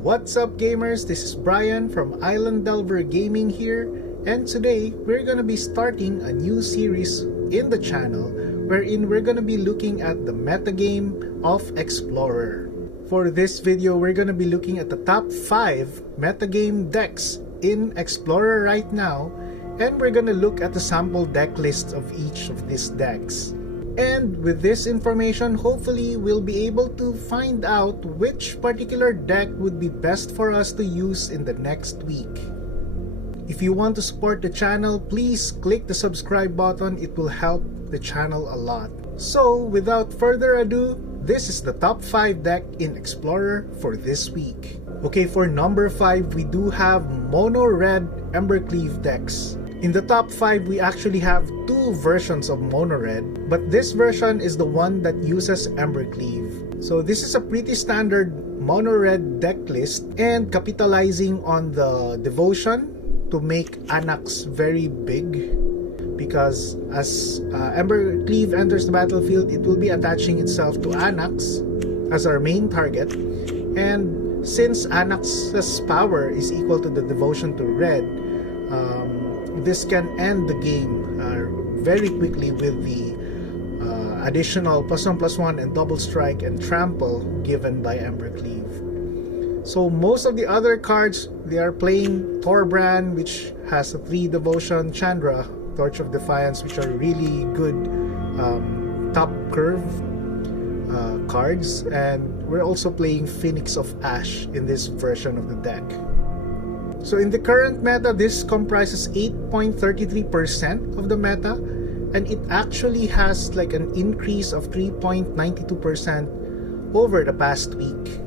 What's up gamers, this is Brian from Island Delver Gaming here, and today we're gonna be starting a new series in the channel wherein we're gonna be looking at the metagame of Explorer. For this video, we're gonna be looking at the top 5 metagame decks in Explorer right now, and we're gonna look at the sample deck lists of each of these decks. And with this information, hopefully we'll be able to find out which particular deck would be best for us to use in the next week. If you want to support the channel, please click the subscribe button. It will help the channel a lot. So without further ado, this is the top 5 deck in Explorer for this week. Okay, for number 5, we do have mono red Embercleave decks. In the top 5, we actually have 2 versions of mono red, but this version is the one that uses Embercleave. So this is a pretty standard mono red deck list, and capitalizing on the devotion to make Anax very big, because as Embercleave enters the battlefield, it will be attaching itself to Anax as our main target, and since Anax's power is equal to the devotion to red, this can end the game very quickly with the additional +1/+1 and double strike and trample given by Embercleave. So most of the other cards, they are playing Thorbrand, which has a 3 devotion, Chandra, Torch of Defiance, which are really good top curve cards, and we're also playing Phoenix of Ash in this version of the deck. So in the current meta, this comprises 8.33% of the meta, and it actually has like an increase of 3.92% over the past week.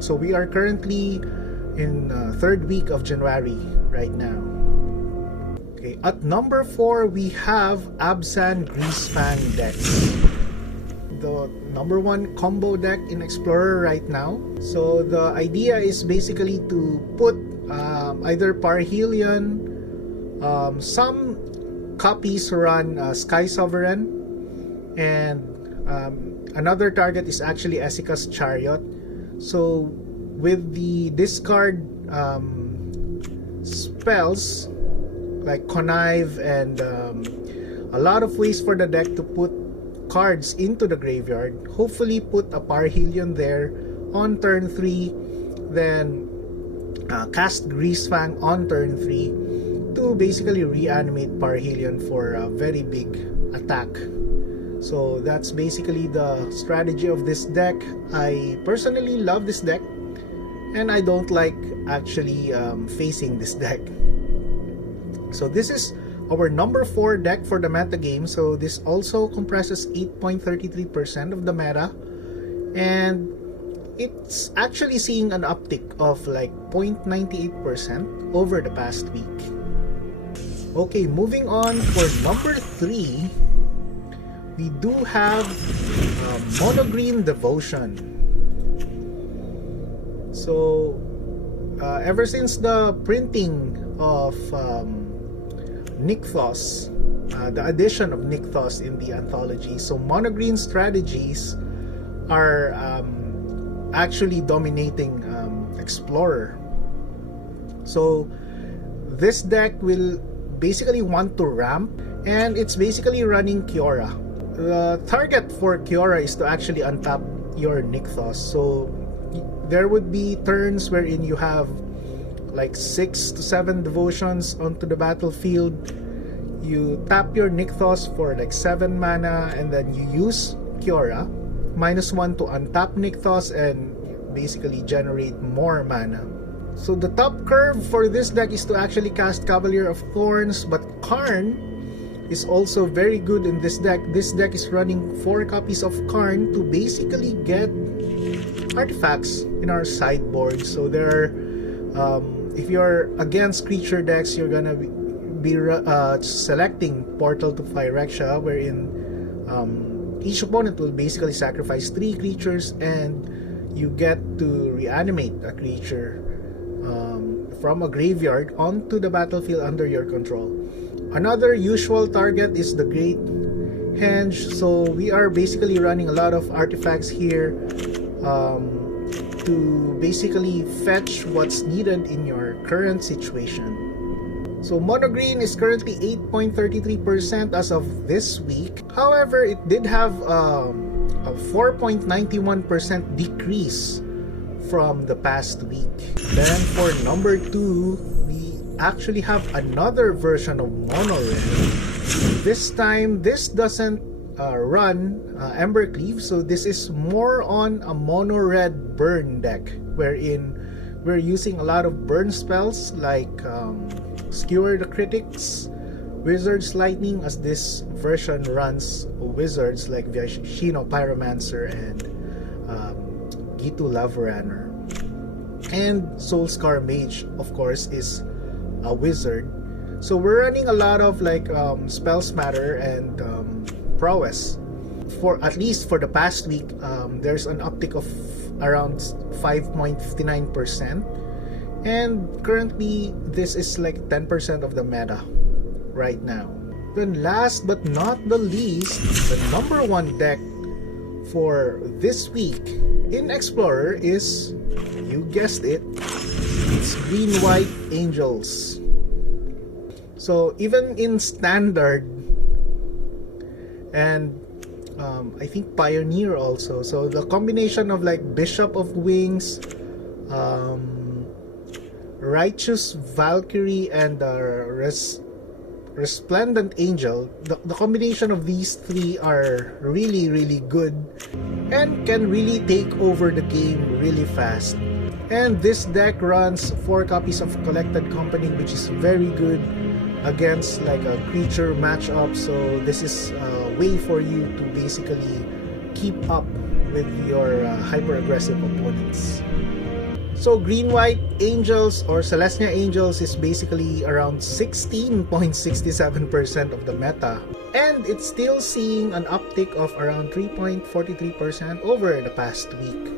So we are currently in 3rd week of January right now. Okay, at number 4, we have Abzan Greasefang decks. The number 1 combo deck in Explorer right now. So the idea is basically to put either Parhelion, some copies run Sky Sovereign, and another target is actually Esika's Chariot. So with the discard spells like Connive and a lot of ways for the deck to put cards into the graveyard, hopefully put a Parhelion there on turn 3, then cast Greasefang on turn 3 to basically reanimate Parhelion for a very big attack. So that's basically the strategy of this deck. I personally love this deck, and I don't like actually facing this deck. So this is our number 4 deck for the meta game. So this also comprises 8.33% of the meta, and it's actually seeing an uptick of like 0.98% over the past week. Okay, moving on, for number 3, we do have Mono Green Devotion. So ever since the printing of Nykthos, the addition of Nykthos in the anthology, so Mono Green strategies are actually dominating Explorer. So this deck will basically want to ramp, and it's basically running Kiora. The target for Kiora is to actually untap your Nykthos. So there would be turns wherein you have like 6 to 7 devotions onto the battlefield. You tap your Nykthos for like 7 mana, and then you use Kiora -1 to untap Nykthos and basically generate more mana. So the top curve for this deck is to actually cast Cavalier of Thorns, but Karn is also very good in this deck. This deck is running 4 copies of Karn to basically get artifacts in our sideboard. So there are, if you're against creature decks, you're gonna be selecting Portal to Phyrexia, wherein each opponent will basically sacrifice 3 creatures, and you get to reanimate a creature from a graveyard onto the battlefield under your control. Another usual target is the Great Henge. So we are basically running a lot of artifacts here. to basically fetch what's needed in your current situation. So mono green is currently 8.33% as of this week. However, it did have a 4.91% decrease from the past week. Then for number 2, we actually have another version of mono red. This time, this doesn't run Embercleave, so this is more on a mono red burn deck, wherein we're using a lot of burn spells like Skewer the Critics, Wizard's Lightning, as this version runs wizards like Shino Pyromancer and Gitu Lavarunner. And Soulscar Mage, of course, is a wizard. So we're running a lot of like Spell Smatter and Prowess. For at least for the past week, there's an uptick of around 5.59%. And currently, this is like 10% of the meta right now. Then last but not the least, the number 1 deck for this week in Explorer is, you guessed it, it's Green-White Angels. So even in Standard and I think Pioneer also, so the combination of like Bishop of Wings, Righteous Valkyrie, and Resplendent Angel, the combination of these 3 are really good and can really take over the game really fast. And this deck runs 4 copies of Collected Company, which is very good against like a creature matchup. So this is a way for you to basically keep up with your hyper aggressive opponents. So Green-White Angels or Celestia Angels is basically around 16.67% of the meta, and it's still seeing an uptick of around 3.43% over the past week.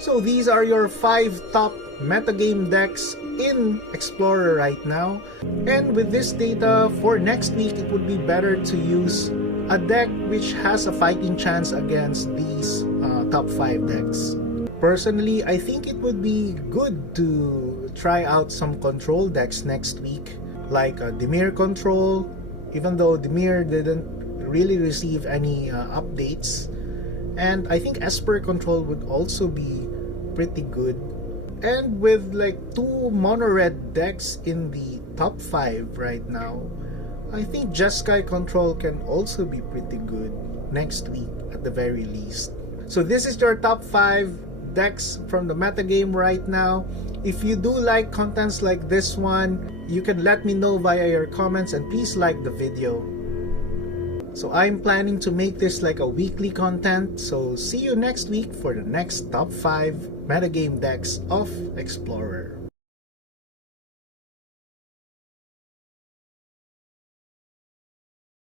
So these are your 5 top metagame decks in Explorer right now, and with this data for next week, it would be better to use a deck which has a fighting chance against these top 5 decks. Personally, I think it would be good to try out some control decks next week, like Dimir Control, even though Dimir didn't really receive any updates. And I think Esper Control would also be pretty good. And with like 2 mono-red decks in the top 5 right now, I think Jeskai Control can also be pretty good next week at the very least. So this is your top 5 decks from the metagame right now. If you do like contents like this one, you can let me know via your comments, and please like the video. So I'm planning to make this like a weekly content, so see you next week for the next top 5 metagame decks of Explorer.